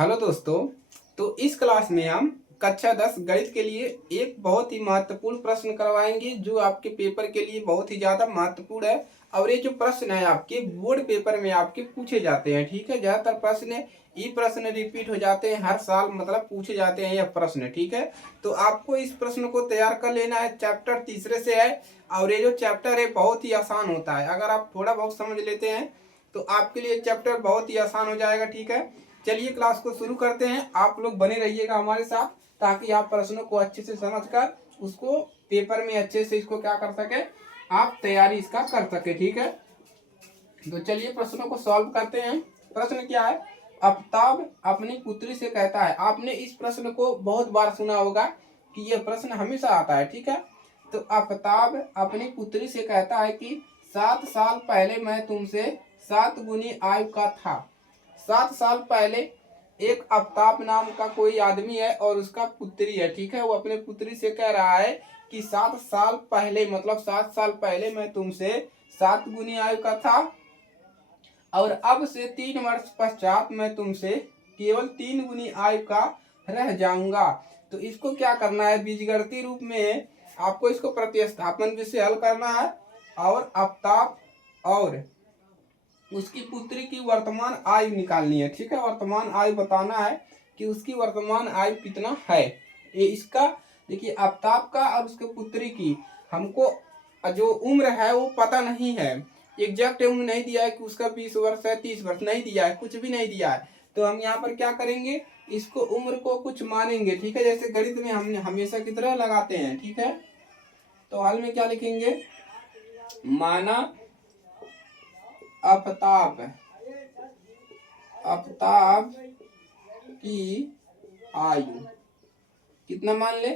Hello दोस्तों। तो इस क्लास में हम कक्षा 10 गणित के लिए एक बहुत ही महत्वपूर्ण प्रश्न करवाएंगे जो आपके पेपर के लिए बहुत ही ज़्यादा महत्वपूर्ण है। और ये जो प्रश्न है आपके बोर्ड पेपर में आपके पूछे जाते हैं। ठीक है, ज़्यादातर प्रश्न ये प्रश्न रिपीट हो जाते हैं हर साल, मतलब पूछे जाते हैं यह प्रश्न। ठीक है, तो आपको इस प्रश्न को तैयार कर लेना है। चैप्टर तीसरे से है और ये जो चैप्टर है बहुत ही आसान होता है। अगर आप थोड़ा बहुत समझ लेते हैं तो आपके लिए चैप्टर बहुत ही आसान हो जाएगा। ठीक है, चलिए क्लास को शुरू करते हैं। आप लोग बने रहिएगा हमारे साथ ताकि आप प्रश्नों को अच्छे से समझकर उसको पेपर में अच्छे से इसको क्या कर सके, आप तैयारी इसका कर सके। ठीक है, तो चलिए प्रश्नों को सॉल्व करते हैं। प्रश्न क्या है? आफ्ताब अपनी पुत्री से कहता है। आपने इस प्रश्न को बहुत बार सुना होगा कि यह प्रश्न हमेशा आता है। ठीक है, तो आफ्ताब अपनी पुत्री से कहता है कि 7 साल पहले मैं तुमसे 7 गुनी आयु का था। 7 साल पहले एक आफ्ताब नाम का कोई आदमी है और उसका पुत्री है। ठीक है, वो अपने पुत्री से कह रहा है कि 7 साल पहले, मतलब 7 साल पहले मैं तुमसे 7 गुनी आयु का था और अब से 3 वर्ष पश्चात मैं तुमसे केवल 3 गुनी आयु का रह जाऊंगा। तो इसको क्या करना है, बीजगणितीय रूप में आपको इसको प्रतिस्थापन विधि से हल करना है और आफ्ताब और उसकी पुत्री की वर्तमान आयु निकालनी है। ठीक है, वर्तमान आयु बताना है कि उसकी वर्तमान आयु कितना है। ये इसका देखिए, आफ्ताब का और उसके पुत्री की हमको जो उम्र है वो पता नहीं है। एग्जैक्ट उम्र नहीं दिया है कि उसका 20 वर्ष है, 30 वर्ष नहीं दिया है, कुछ भी नहीं दिया है। तो हम यहाँ पर क्या करेंगे, इसको उम्र को कुछ मानेंगे। ठीक है, जैसे गणित में हमने हमेशा की तरह लगाते हैं। ठीक है, तो हल में क्या लिखेंगे, माना आफ्ताब आफ्ताब की आयु कितना मान ले,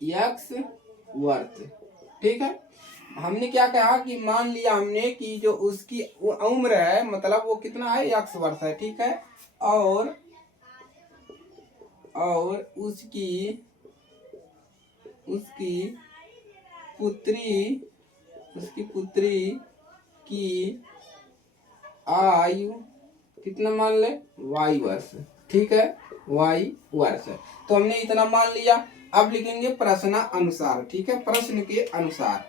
x वर्ष। ठीक है, हमने क्या कहा कि मान लिया हमने कि जो उसकी उम्र है, मतलब वो कितना है, x वर्ष है। ठीक है, और उसकी पुत्री की आयु कितना मान ले, y वर्ष। ठीक है, y वर्ष। तो हमने इतना मान लिया। अब लिखेंगे प्रश्नानुसार। ठीक है, प्रश्न के अनुसार,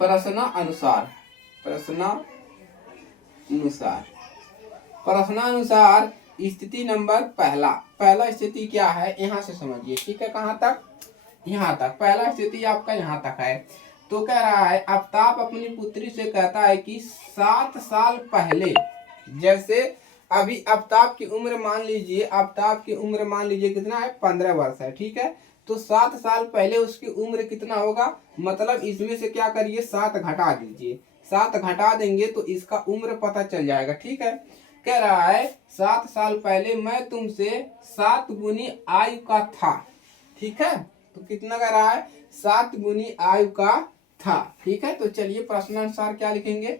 प्रश्नानुसार स्थिति नंबर पहला स्थिति क्या है, यहाँ से समझिए। ठीक है, कहाँ तक, यहाँ तक। पहला स्थिति आपका यहाँ तक है। तो कह रहा है आफ्ताब अपनी पुत्री से कहता है कि 7 साल पहले, जैसे अभी आफ्ताब की उम्र मान लीजिए कितना है, 15 वर्ष है। ठीक है, तो 7 साल पहले उसकी उम्र कितना होगा, मतलब इसमें से क्या करिए, 7 घटा दीजिए। 7 घटा देंगे तो इसका उम्र पता चल जाएगा। ठीक है, कह रहा है 7 साल पहले मैं तुमसे 7 गुनी आयु का था। ठीक है, तो कितना कह रहा है, 7 गुनी आयु का था। ठीक है, तो चलिए प्रश्नानुसार क्या लिखेंगे,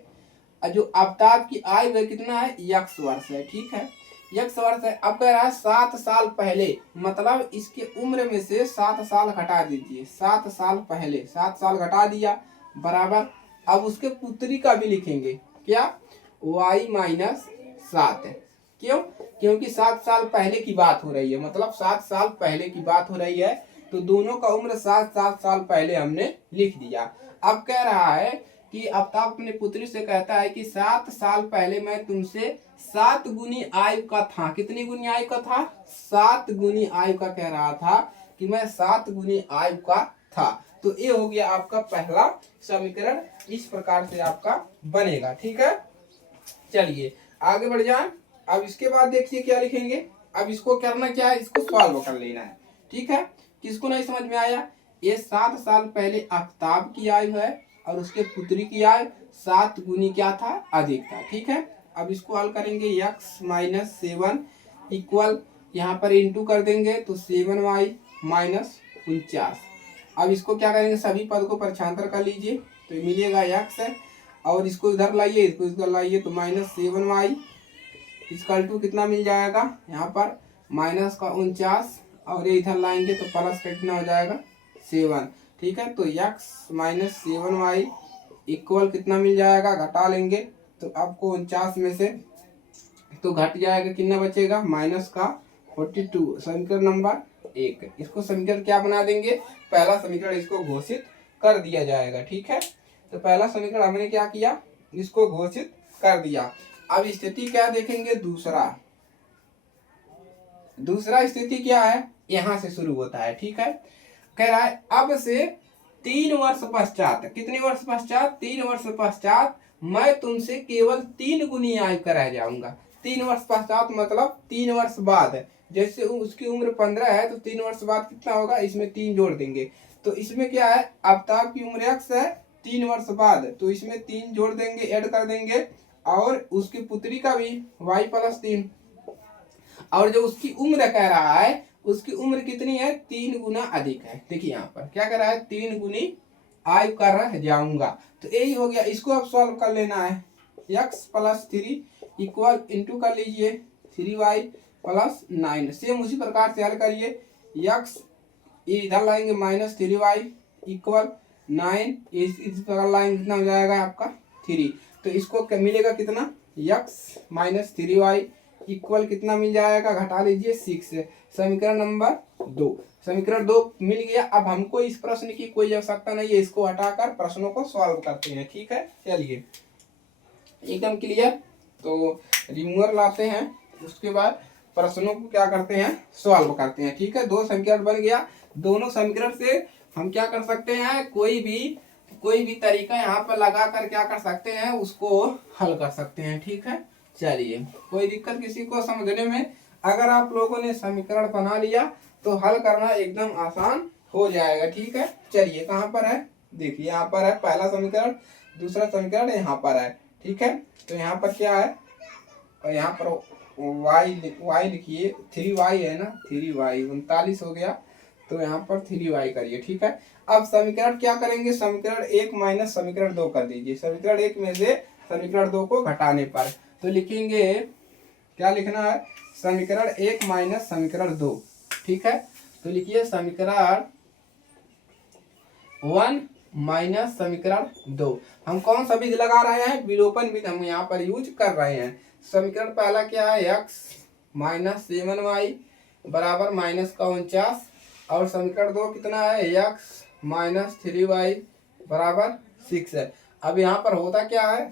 जो आफ्ताब की आयु है कितना है, x वर्ष है। ठीक है, x वर्ष है। अब कह रहा है 7 साल पहले, मतलब इसके उम्र में से 7 साल घटा दीजिए। 7 साल पहले 7 साल घटा दिया बराबर। अब उसके पुत्री का भी लिखेंगे, क्या, y माइनस 7। क्यों, क्योंकि 7 साल पहले की बात हो रही है, मतलब 7 साल पहले की बात हो रही है, तो दोनों का उम्र 7 साल पहले हमने लिख दिया। अब कह रहा है कि आफ्ताब अपने पुत्री से कहता है कि 7 साल पहले मैं तुमसे 7 गुनी आयु का था। कितनी गुनी आयु का था, 7 गुनी आयु का कह रहा था कि मैं 7 गुनी आयु का था। तो ये हो गया आपका पहला समीकरण। इस प्रकार से आपका बनेगा। ठीक है, चलिए आगे बढ़ जाए। अब इसके बाद देखिए क्या लिखेंगे। अब इसको करना क्या है, इसको सॉल्व कर लेना है। ठीक है, किसको नहीं समझ में आया, ये 7 साल पहले आफ्ताब की आयु है और उसके पुत्री की आयु 7 गुनी क्या था, अधिक था। ठीक है, अब इसको हल करेंगे, x माइनस 7 इक्वल, यहाँ पर इंटू कर देंगे तो 7y माइनस 49। अब इसको क्या करेंगे, सभी पद को प्रक्षांतर कर लीजिए तो मिलेगा x है, और इसको इधर लाइए, इसको इधर लाइए तो माइनस 7y इक्वल टू कितना मिल जाएगा, यहाँ पर माइनस का 49, और ये इधर लाएंगे तो प्लस का कितना हो जाएगा, 7। ठीक है, तो x माइनस 7y इक्वल कितना मिल जाएगा, घटा लेंगे तो आपको 49 में से तो घट जाएगा, कितना बचेगा माइनस का 42, समीकरण नंबर 1। इसको समीकरण क्या बना देंगे, पहला समीकरण इसको घोषित कर दिया जाएगा। ठीक है, तो पहला समीकरण हमने क्या किया, इसको घोषित कर दिया। अब स्थिति क्या देखेंगे, दूसरा स्थिति क्या है, यहां से शुरू होता है। ठीक है, कह रहा है अब से 3 वर्ष पश्चात, कितने वर्ष पश्चात, 3 वर्ष पश्चात मैं तुमसे केवल 3 गुनी आयु का रह जाऊंगा। 3 वर्ष पश्चात मतलब 3 वर्ष बाद, जैसे उसकी उम्र 15 है तो 3 वर्ष बाद कितना होगा, इसमें 3 जोड़ देंगे। तो इसमें क्या है, आफ्ताब की उम्र x है 3 वर्ष बाद, तो इसमें 3 जोड़ देंगे, ऐड कर देंगे, और उसकी पुत्री का भी y+3, और जो उसकी उम्र कह रहा है, उसकी उम्र कितनी है, 3 गुना अधिक है। देखिए यहाँ पर क्या कर रहा है, 3 गुनी आयु का रह जाऊंगा। तो यही हो गया, इसको अब सॉल्व कर लेना है। x+3 इक्वल इंटू कर लीजिए 3y+9, सेम उसी प्रकार से हल करिए। x इधर लाएंगे -3y इक्वल 9, इस प्रकार लाएंगे, कितना हो जाएगा आपका 3। तो इसको मिलेगा कितना, x - 3y इक्वल कितना मिल जाएगा, घटा लीजिए 6। समीकरण नंबर 2, समीकरण 2 मिल गया। अब हमको इस प्रश्न की कोई आवश्यकता नहीं है, इसको हटाकर प्रश्नों को सॉल्व करते हैं। ठीक है, चलिए एकदम क्लियर। तो रिमूवर लाते हैं, उसके बाद प्रश्नों को क्या करते हैं, सॉल्व करते हैं। ठीक है, 2 समीकरण बन गया। दोनों समीकरण से हम क्या कर सकते हैं, कोई भी तरीका यहाँ पर लगा कर क्या कर सकते हैं, उसको हल कर सकते हैं। ठीक है, चलिए कोई दिक्कत किसी को समझने में, अगर आप लोगों ने समीकरण बना लिया तो हल करना एकदम आसान हो जाएगा। ठीक है, चलिए कहाँ पर है, देखिए यहाँ पर है पहला समीकरण, दूसरा समीकरण यहाँ पर है। ठीक है, तो यहाँ पर क्या है, और यहाँ पर y लिखिए, 3y है ना, 3y 39 हो गया, तो यहाँ पर 3y करिए। ठीक है, अब समीकरण क्या करेंगे, समीकरण 1 माइनस समीकरण 2 कर दीजिए। समीकरण 1 में से समीकरण 2 को घटाने पर तो लिखेंगे, क्या लिखना है, समीकरण 1 माइनस समीकरण 2। ठीक है, तो लिखिए समीकरण 1 माइनस समीकरण 2। हम कौन सा विधि लगा रहे हैं, विलोपन विधि हम यहाँ पर यूज कर रहे हैं। समीकरण पहला क्या है, x - 7y बराबर -49, और समीकरण 2 कितना है, x - 3y बराबर 6 है। अब यहाँ पर होता क्या है,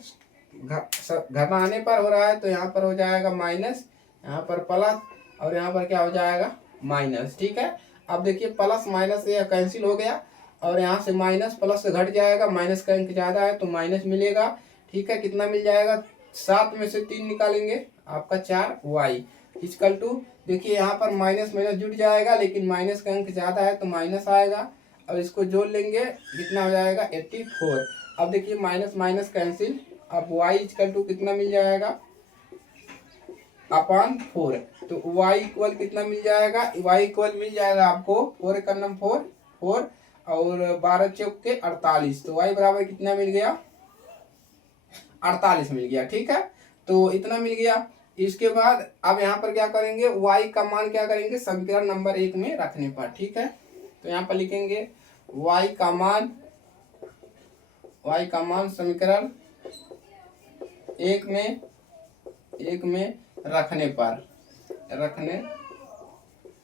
घटाने पर हो रहा है, तो यहाँ पर हो जाएगा माइनस, यहाँ पर प्लस, और यहाँ पर क्या हो जाएगा माइनस। ठीक है, अब देखिए प्लस माइनस ये कैंसिल हो गया, और यहाँ से माइनस प्लस से घट जाएगा, माइनस का अंक ज़्यादा है तो माइनस मिलेगा। ठीक है, कितना मिल जाएगा, 7 में से 3 निकालेंगे, आपका 4y इक्वल टू, देखिए यहाँ पर माइनस माइनस जुड़ जाएगा, लेकिन माइनस का अंक ज़्यादा है तो माइनस आएगा। अब इसको जोड़ लेंगे, कितना हो जाएगा 84। अब देखिए माइनस माइनस कैंसिल, अब y इक्वल टू कितना मिल जाएगा, अपॉन 4। तो y इक्वल कितना मिल जाएगा, y इक्वल मिल जाएगा आपको 4 का नम 4 और 12 चौक के 48, तो y बराबर कितना मिल गया, 48 मिल गया। ठीक है, तो इतना मिल गया। इसके बाद अब यहाँ पर क्या करेंगे, y का मान क्या करेंगे, समीकरण नंबर 1 में रखने पर। ठीक है, तो यहाँ पर लिखेंगे y का मान समीकरण 1 में रखने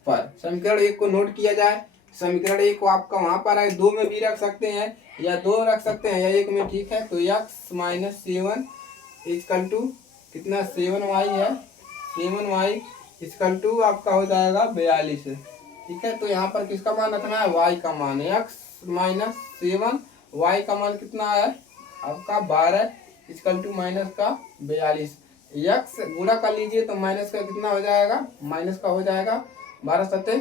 पर समीकरण 1 को नोट किया जाए। समीकरण 1 को आपका वहां पर है, 2 में भी रख सकते हैं, या 2 रख सकते हैं, या 1 में। ठीक है, तो x - 7 इक्वल टू कितना, 7y है, 7y इक्वल टू आपका हो जाएगा 42। ठीक है, तो यहाँ पर किसका मान रखना है, y का मान, x - 7 y का मान कितना है आपका 12 इक्वल टू माइनस का 42। x गुणा कर लीजिए तो माइनस का कितना हो जाएगा, माइनस का हो जाएगा 12 सत्ते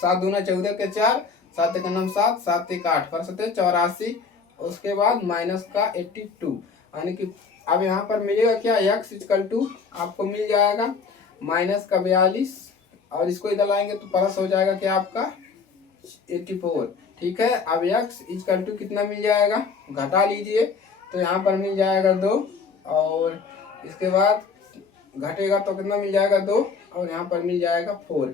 7 दूना 14 के 4, 7 का 9 7, 7 1 8 पर सत्ते 84, उसके बाद माइनस का 82, यानी कि अब यहाँ पर मिलेगा क्या, x इक्वल टू आपको मिल जाएगा माइनस का 42, और इसको इधर लाएंगे तो प्लस हो जाएगा क्या आपका 84। ठीक है, अब x इक्वल टू कितना मिल जाएगा, घटा लीजिए तो यहाँ पर मिल जाएगा 2, और इसके बाद घटेगा तो कितना मिल जाएगा 2, और यहाँ पर मिल जाएगा 4,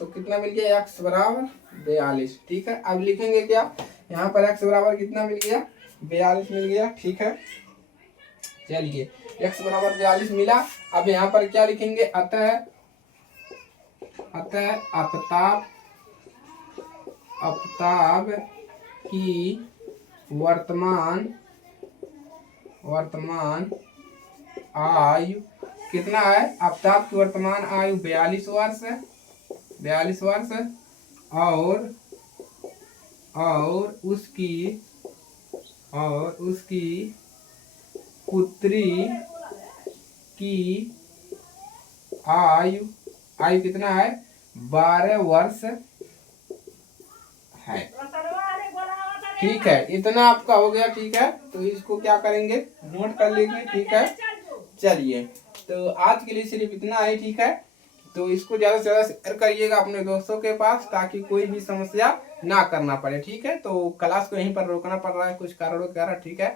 तो कितना मिल गया, x बराबर 42। ठीक है, अब लिखेंगे क्या, यहाँ पर x बराबर कितना मिल गया, 42 मिल गया। ठीक है, चलिए x बराबर 42 मिला। अब यहाँ पर क्या लिखेंगे, अतः आफताब की वर्तमान आयु कितना है, आफताब की वर्तमान आयु 42 वर्ष और उसकी पुत्री की आयु कितना है, 12 वर्ष है। ठीक है, इतना आपका हो गया। ठीक है, तो इसको क्या करेंगे, नोट कर लेंगे। ठीक है, चलिए तो आज के लिए सिर्फ इतना है। ठीक है, तो इसको ज्यादा से ज्यादा शेयर करिएगा अपने दोस्तों के पास, ताकि कोई भी समस्या ना करना पड़े। ठीक है, तो क्लास को यहीं पर रोकना पड़ रहा है कुछ कारणों के कारण। ठीक है,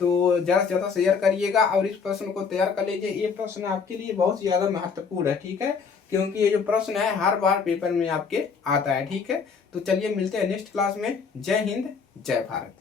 तो ज्यादा से ज्यादा शेयर करिएगा और इस प्रश्न को तैयार कर लीजिए। ये प्रश्न आपके लिए बहुत ज्यादा महत्वपूर्ण है। ठीक है, क्योंकि ये जो प्रश्न है हर बार पेपर में आपके आता है। ठीक है, तो चलिए मिलते हैं नेक्स्ट क्लास में। जय हिंद, जय भारत।